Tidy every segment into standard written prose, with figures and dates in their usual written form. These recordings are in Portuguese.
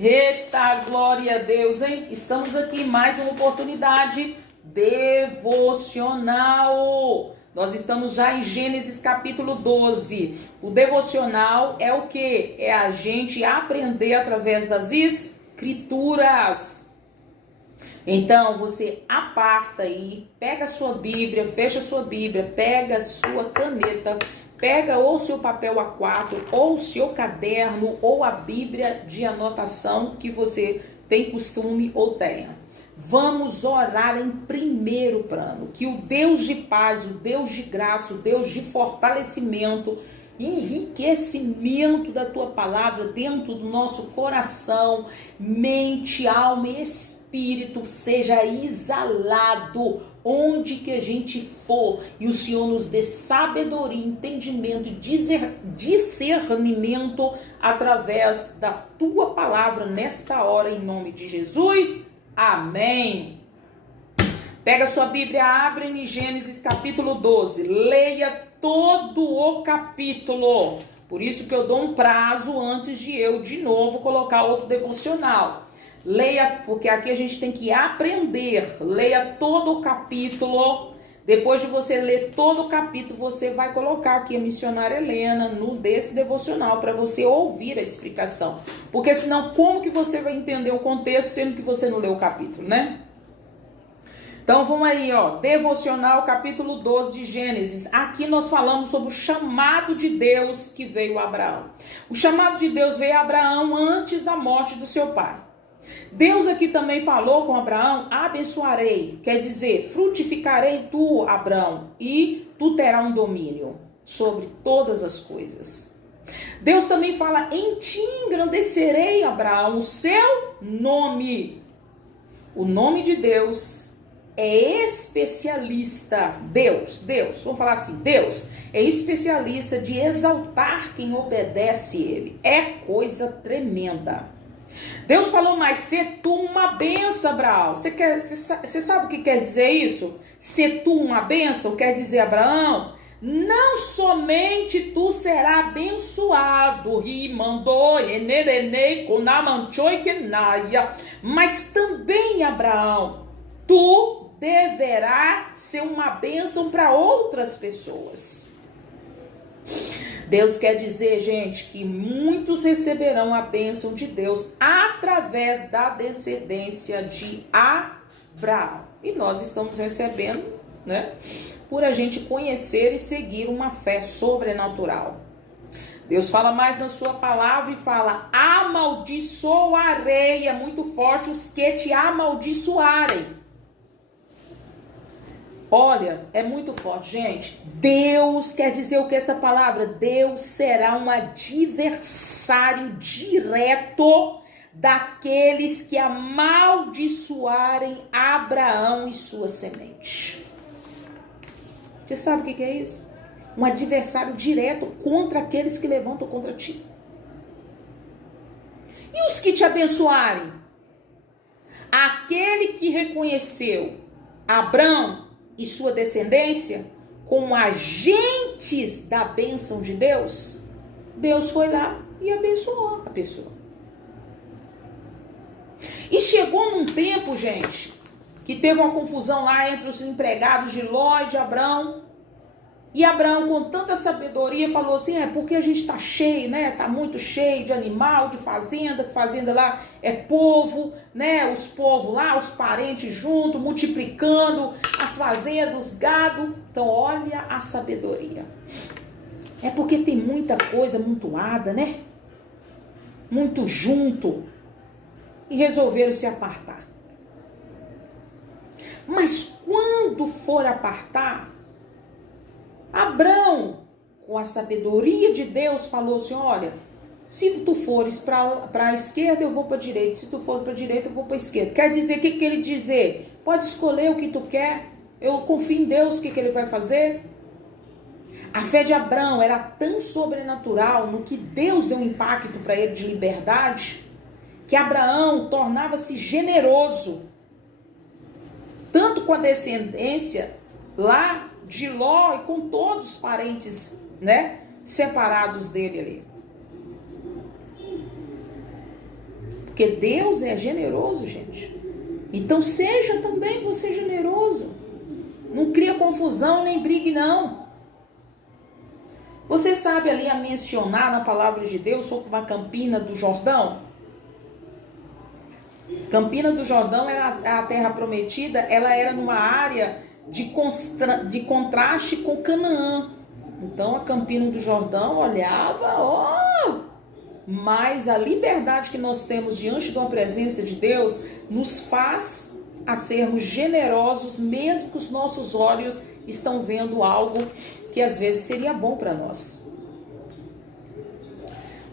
Eita, glória a Deus, hein? Estamos aqui em mais uma oportunidade devocional. Nós estamos já em Gênesis capítulo 12. O devocional é o quê? É a gente aprender através das escrituras. Então, você aparta aí, pega a sua Bíblia, fecha a sua Bíblia, pega a sua caneta, pega ou seu papel A4, ou o seu caderno, ou a Bíblia de anotação que você tem costume ou tenha. Vamos orar em primeiro plano, que o Deus de paz, o Deus de graça, o Deus de fortalecimento, enriquecimento da tua palavra dentro do nosso coração, mente, alma e espírito seja exalado onde que a gente for, e o Senhor nos dê sabedoria, entendimento e discernimento através da tua palavra nesta hora, em nome de Jesus. Amém. Pega sua Bíblia, abre em Gênesis capítulo 12, leia todo o capítulo. Por isso que eu dou um prazo antes de eu de novo colocar outro devocional. Leia, porque aqui a gente tem que aprender. Leia todo o capítulo. Depois de você ler todo o capítulo, você vai colocar aqui a missionária Helena no desse devocional para você ouvir a explicação. Porque senão, como que você vai entender o contexto sendo que você não leu o capítulo, né? Então vamos aí, ó, devocional capítulo 12 de Gênesis. Aqui nós falamos sobre o chamado de Deus que veio a Abraão. O chamado de Deus veio a Abraão antes da morte do seu pai. Deus aqui também falou com Abraão: abençoarei, quer dizer, frutificarei tu, Abraão, e tu terás um domínio sobre todas as coisas. Deus também fala: em ti engrandecerei, Abraão, o seu nome. O nome de Deus é especialista, Deus, vamos falar assim, Deus é especialista de exaltar quem obedece ele. É coisa tremenda. Deus falou mais: ser tu uma bênção, Abraão. Você sabe o que quer dizer isso? Ser tu uma bênção quer dizer, Abraão, não somente tu será abençoado, mas também, Abraão, tu deverá ser uma bênção para outras pessoas. Deus quer dizer, gente, que muitos receberão a bênção de Deus através da descendência de Abraão. E nós estamos recebendo, né, por a gente conhecer e seguir uma fé sobrenatural. Deus fala mais na sua palavra e fala: amaldiçoarei, é muito forte, os que te amaldiçoarem. Olha, é muito forte, gente. Deus quer dizer o que essa palavra? Deus será um adversário direto daqueles que amaldiçoarem Abraão e sua semente. Você sabe o que é isso? Um adversário direto contra aqueles que levantam contra ti. E os que te abençoarem? Aquele que reconheceu Abraão e sua descendência como agentes da bênção de Deus, Deus foi lá e abençoou a pessoa. E chegou num tempo, gente, que teve uma confusão lá entre os empregados de Ló e de Abraão. E Abraão, com tanta sabedoria, falou assim: é porque a gente tá cheio, né? Tá muito cheio de animal, de fazenda, que fazenda lá é povo, né? Os povos lá, os parentes juntos, multiplicando as fazendas, os gado. Então, olha a sabedoria. É porque tem muita coisa amontoada, né? Muito junto. E resolveram se apartar. Mas quando for apartar, Abraão, com a sabedoria de Deus, falou assim: olha, se tu fores para a esquerda, eu vou para a direita. Se tu for para a direita, eu vou para a esquerda. Quer dizer, o que ele dizer? Pode escolher o que tu quer. Eu confio em Deus, o que ele vai fazer? A fé de Abraão era tão sobrenatural no que Deus deu um impacto para ele de liberdade, que Abraão tornava-se generoso, tanto com a descendência lá de Ló e com todos os parentes, né, separados dele ali. Porque Deus é generoso, gente. Então seja também você generoso. Não cria confusão, nem brigue, não. Você sabe ali a mencionar na palavra de Deus sobre a Campina do Jordão? Campina do Jordão era a terra prometida, ela era numa área de contraste com Canaã. Então a Campina do Jordão olhava, mas a liberdade que nós temos diante de uma presença de Deus nos faz a sermos generosos, mesmo que os nossos olhos estão vendo algo que às vezes seria bom para nós.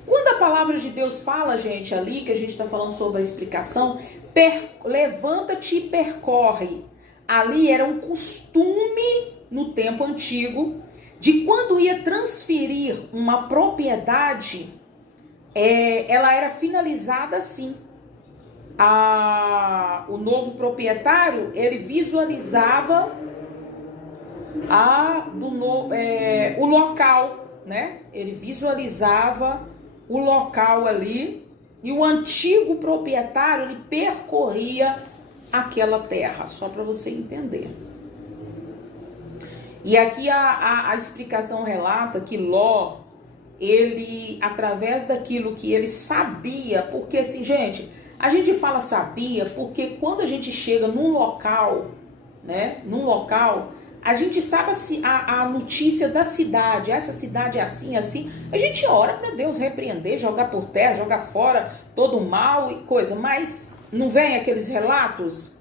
Quando a palavra de Deus fala, gente, ali, que a gente está falando sobre a explicação, levanta-te e percorre. Ali era um costume no tempo antigo, de quando ia transferir uma propriedade, ela era finalizada assim. O novo proprietário, ele visualizava o local, né? Ele visualizava o local ali e o antigo proprietário, ele percorria aquela terra, só para você entender. E aqui a explicação relata que Ló, ele, através daquilo que ele sabia, porque assim, gente, a gente fala sabia porque quando a gente chega num local, né, a gente sabe a notícia da cidade, essa cidade é assim, assim, a gente ora para Deus repreender, jogar por terra, jogar fora todo o mal e coisa, mas não vem aqueles relatos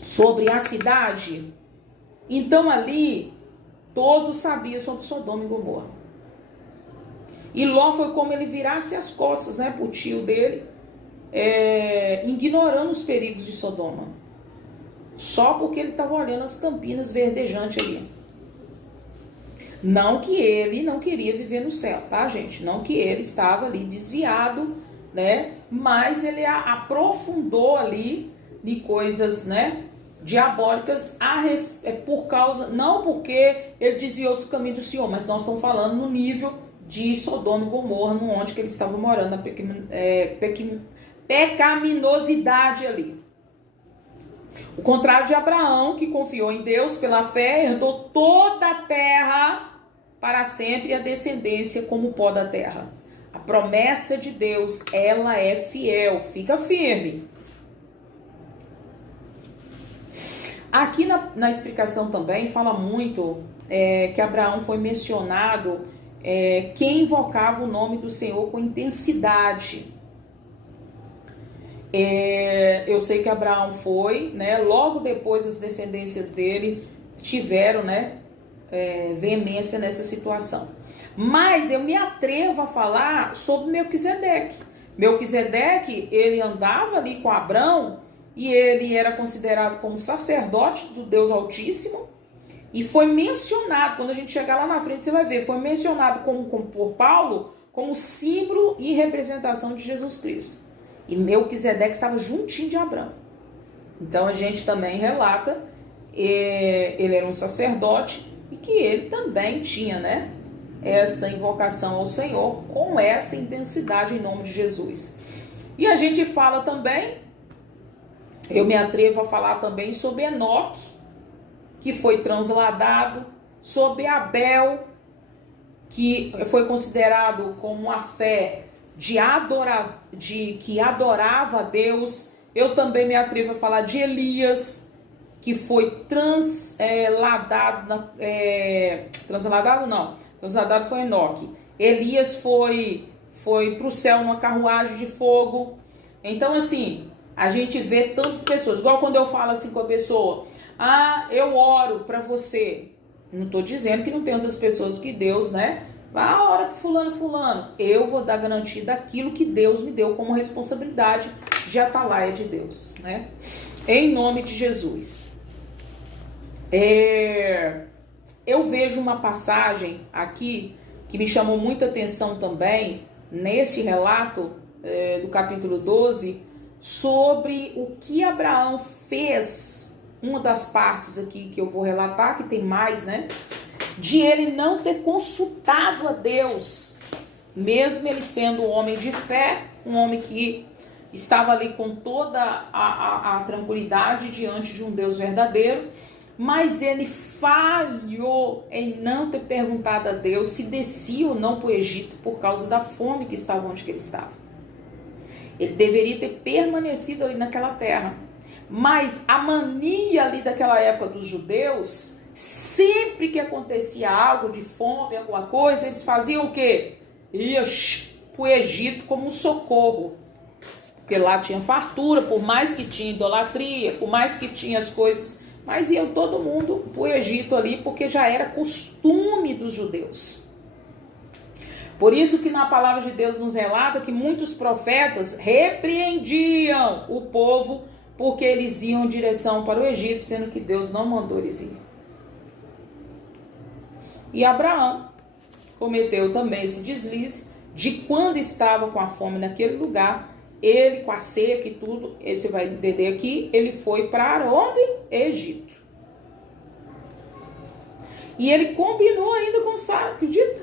sobre a cidade? Então ali, todos sabiam sobre Sodoma e Gomorra. E Ló foi como ele virasse as costas, né, pro tio dele, ignorando os perigos de Sodoma. Só porque ele estava olhando as campinas verdejantes ali. Não que ele não queria viver no céu, tá, gente? Não que ele estava ali desviado, né? Mas ele aprofundou ali de coisas, né, diabólicas por causa, não porque ele desviou do caminho do Senhor, mas nós estamos falando no nível de Sodoma e Gomorra, onde que eles estavam morando, na pecaminosidade ali. O contrário de Abraão, que confiou em Deus pela fé, herdou toda a terra para sempre e a descendência como o pó da terra. A promessa de Deus, ela é fiel, fica firme. Aqui na explicação também fala muito que Abraão foi mencionado quem invocava o nome do Senhor com intensidade. Eu sei que Abraão foi, né? Logo depois as descendências dele tiveram, né, veemência nessa situação. Mas eu me atrevo a falar sobre Melquisedeque. Melquisedeque, ele andava ali com Abrão e ele era considerado como sacerdote do Deus Altíssimo e foi mencionado, quando a gente chegar lá na frente você vai ver, foi mencionado por Paulo como símbolo e representação de Jesus Cristo. E Melquisedeque estava juntinho de Abrão. Então a gente também relata, ele era um sacerdote e que ele também tinha, né, essa invocação ao Senhor com essa intensidade em nome de Jesus. E a gente fala também, eu me atrevo a falar também sobre Enoque, que foi transladado, sobre Abel, que foi considerado como uma fé que adorava a Deus. Eu também me atrevo a falar de Elias, que foi transladado foi Enoque. Elias foi para o céu numa carruagem de fogo. Então assim, a gente vê tantas pessoas, igual quando eu falo assim com a pessoa, eu oro para você. Não estou dizendo que não tem outras pessoas que Deus, né, ora para fulano. Eu vou dar garantia daquilo que Deus me deu como responsabilidade de atalaia de Deus, né? Em nome de Jesus. Eu vejo uma passagem aqui que me chamou muita atenção também, nesse relato do capítulo 12, sobre o que Abraão fez, uma das partes aqui que eu vou relatar, que tem mais, né? De ele não ter consultado a Deus, mesmo ele sendo um homem de fé, um homem que estava ali com toda a tranquilidade diante de um Deus verdadeiro, mas ele falhou em não ter perguntado a Deus se descia ou não para o Egito por causa da fome que estava onde que ele estava. Ele deveria ter permanecido ali naquela terra, mas a mania ali daquela época dos judeus, sempre que acontecia algo de fome, alguma coisa, eles faziam o quê? Ia para o Egito como um socorro, porque lá tinha fartura, por mais que tinha idolatria, por mais que tinha as coisas, mas iam todo mundo para o Egito ali, porque já era costume dos judeus. Por isso que na palavra de Deus nos relata que muitos profetas repreendiam o povo porque eles iam em direção para o Egito, sendo que Deus não mandou eles ir. E Abraão cometeu também esse deslize de quando estava com a fome naquele lugar, ele com a seca e tudo, você vai entender aqui, ele foi para onde? Egito. E ele combinou ainda com Sara, acredita?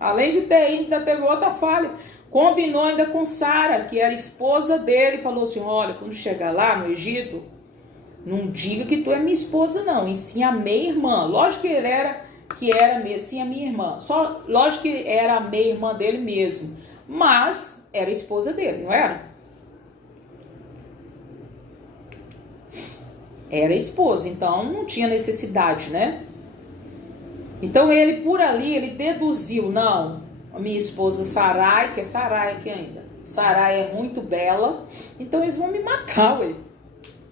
Além de ter ainda teve outra falha, combinou ainda com Sara, que era esposa dele, e falou assim, olha, quando chegar lá no Egito, não diga que tu é minha esposa não, e sim a minha irmã. Lógico que ele era mesmo, sim a minha irmã, só lógico que era a meia irmã dele mesmo, mas era esposa dele, não era? Era esposa, então não tinha necessidade, né? Então ele por ali, ele deduziu, não, a minha esposa Sarai, que é Sarai aqui ainda, Sarai é muito bela, então eles vão me matar, ué,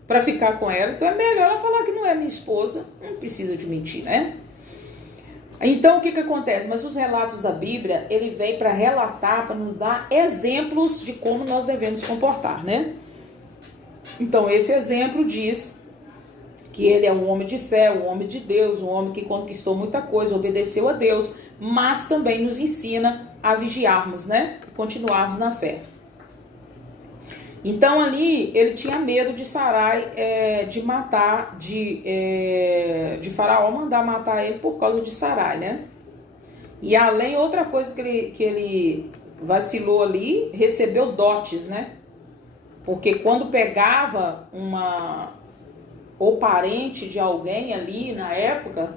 pra ficar com ela, então é melhor ela falar que não é minha esposa, não precisa de mentir, né? Então o que acontece? Mas os relatos da Bíblia, ele vem para relatar, para nos dar exemplos de como nós devemos comportar, né? Então esse exemplo diz que ele é um homem de fé, um homem de Deus, um homem que conquistou muita coisa, obedeceu a Deus, mas também nos ensina a vigiarmos, né? Continuarmos na fé. Então ali ele tinha medo de Sarai de matar, de Faraó mandar matar ele por causa de Sarai, né? E além, outra coisa que ele vacilou ali, recebeu dotes, né? Porque quando pegava ou parente de alguém ali na época,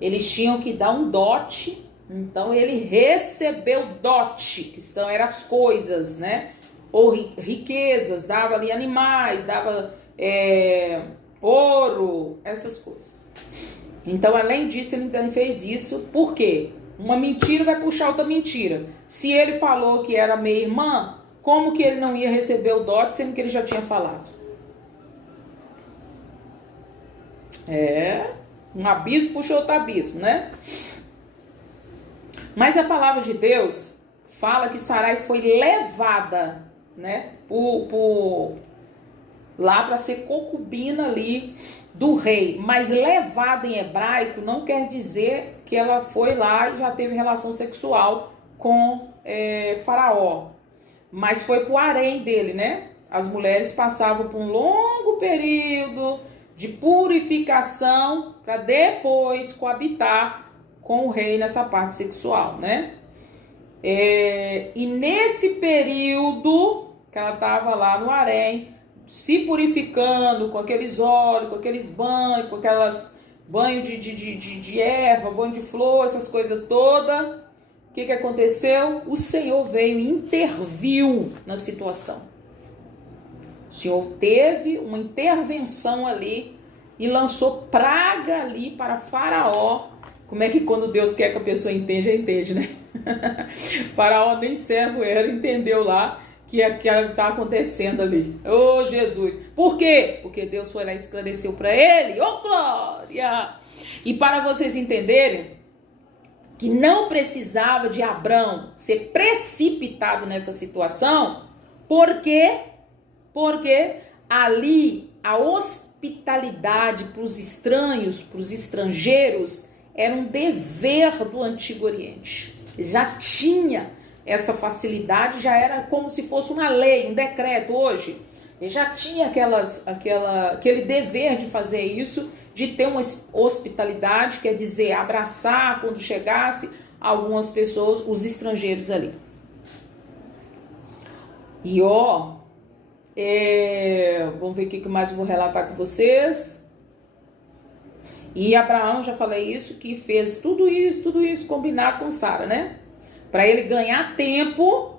eles tinham que dar um dote. Então ele recebeu dote, que eram as coisas, né? Ou riquezas, dava ali animais, dava ouro, essas coisas. Então, além disso, ele então fez isso. Por quê? Uma mentira vai puxar outra mentira. Se ele falou que era minha irmã, como que ele não ia receber o dote, sendo que ele já tinha falado? Um abismo puxou outro abismo, né? Mas a palavra de Deus fala que Sarai foi levada, né, lá para ser concubina ali do rei. Mas levada em hebraico não quer dizer que ela foi lá e já teve relação sexual com Faraó, mas foi pro harém dele, né? As mulheres passavam por um longo período de purificação para depois coabitar com o rei nessa parte sexual, né? E nesse período que ela estava lá no harém, se purificando com aqueles óleos, com aqueles banhos, com aquelas banho de erva, banho de flor, essas coisas todas, o que aconteceu? O Senhor veio e interviu na situação. O Senhor teve uma intervenção ali e lançou praga ali para Faraó. Como é que quando Deus quer que a pessoa entende, né? Faraó nem servo era, entendeu lá que aquilo está acontecendo ali. Oh, Jesus! Por quê? Porque Deus foi lá e esclareceu para ele. Oh, glória! E para vocês entenderem que não precisava de Abrão ser precipitado nessa situação, por quê? Porque ali a hospitalidade para os estranhos, para os estrangeiros, era um dever do Antigo Oriente. Já tinha essa facilidade, já era como se fosse uma lei, um decreto hoje. Ele já tinha aquele dever de fazer isso, de ter uma hospitalidade, quer dizer, abraçar quando chegasse algumas pessoas, os estrangeiros ali. E Vamos ver o que mais eu vou relatar com vocês. E Abraão, já falei isso, que fez tudo isso combinado com Sara, né? Para ele ganhar tempo,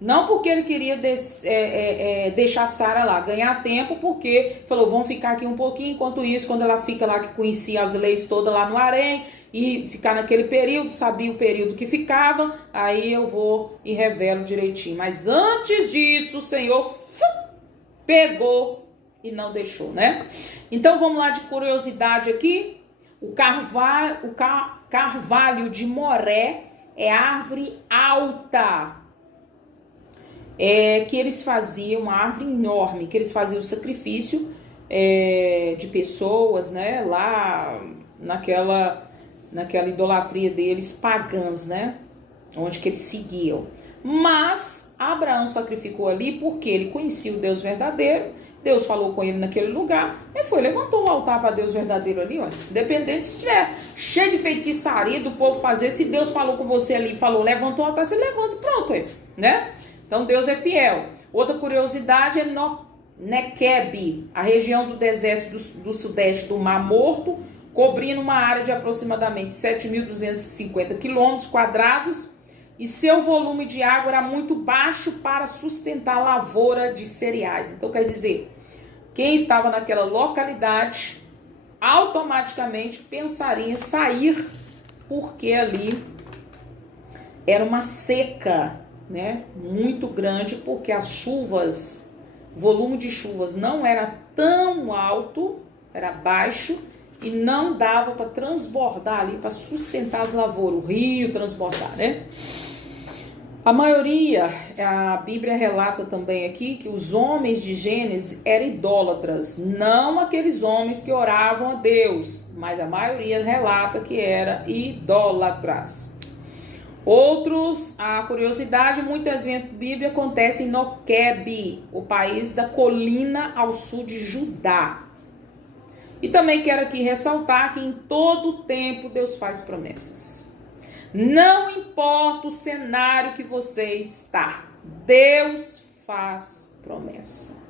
não porque ele queria deixar Sara lá, ganhar tempo porque falou, vamos ficar aqui um pouquinho, enquanto isso, quando ela fica lá, que conhecia as leis todas lá no harém, e ficar naquele período, sabia o período que ficava, aí eu vou e revelo direitinho. Mas antes disso, o Senhor pegou e não deixou, né? Então vamos lá de curiosidade aqui. O carvalho de Moré é árvore alta, que eles faziam, uma árvore enorme, que eles faziam o sacrifício de pessoas, né? Lá naquela idolatria deles pagãs, né? Onde que eles seguiam. Mas Abraão sacrificou ali porque ele conhecia o Deus verdadeiro. Deus falou com ele naquele lugar. Ele foi, levantou um altar para Deus verdadeiro ali, ó. Independente se estiver cheio de feitiçaria do povo fazer. Se Deus falou com você ali, falou, levantou um altar, você levanta e pronto, né? Então Deus é fiel. Outra curiosidade é Nequeb, a região do deserto do sudeste do Mar Morto, cobrindo uma área de aproximadamente 7.250 quilômetros quadrados, e seu volume de água era muito baixo para sustentar a lavoura de cereais. Então, quer dizer, quem estava naquela localidade automaticamente pensaria em sair, porque ali era uma seca, né, muito grande, porque as chuvas, o volume de chuvas não era tão alto, era baixo, e não dava para transbordar ali, para sustentar as lavouras, o rio transbordar, né? A maioria, a Bíblia relata também aqui que os homens de Gênesis eram idólatras, não aqueles homens que oravam a Deus, mas a maioria relata que era idólatras. Outros, a curiosidade, muitas vezes a Bíblia acontece em Nequeb, o país da colina ao sul de Judá. E também quero aqui ressaltar que em todo tempo Deus faz promessas. Não importa o cenário que você está, Deus faz promessa.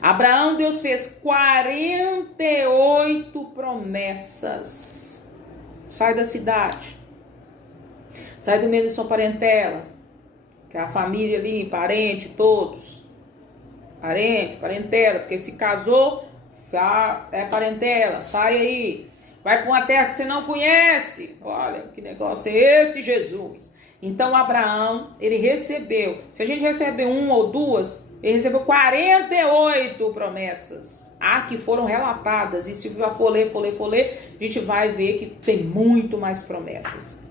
Abraão, Deus fez 48 promessas. Sai da cidade. Sai do meio da sua parentela, que é a família ali, parente, todos. Parentela, porque se casou, é parentela, sai aí. Vai para uma terra que você não conhece. Olha, que negócio é esse, Jesus? Então, Abraão, ele recebeu. Se a gente recebe uma ou duas, ele recebeu 48 promessas. Que foram relatadas. E se for ler, a gente vai ver que tem muito mais promessas.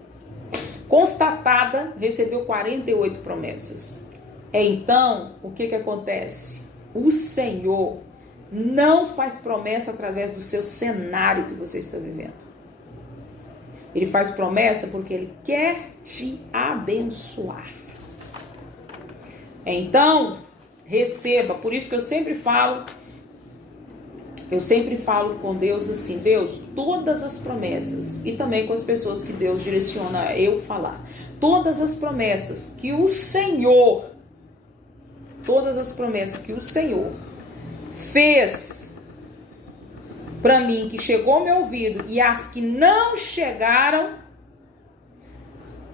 Constatada, recebeu 48 promessas. Então, o que acontece? O Senhor não faz promessa através do seu cenário que você está vivendo. Ele faz promessa porque ele quer te abençoar. Então, receba. Por isso que eu sempre falo com Deus assim, Deus, todas as promessas, e também com as pessoas que Deus direciona a eu falar, todas as promessas que o Senhor fez para mim, que chegou ao meu ouvido, e as que não chegaram,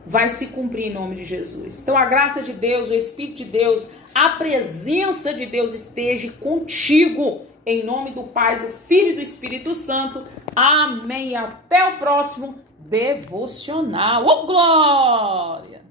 vai se cumprir em nome de Jesus. Então a graça de Deus, o Espírito de Deus, a presença de Deus esteja contigo, em nome do Pai, do Filho e do Espírito Santo. Amém. Até o próximo devocional. Ô, glória!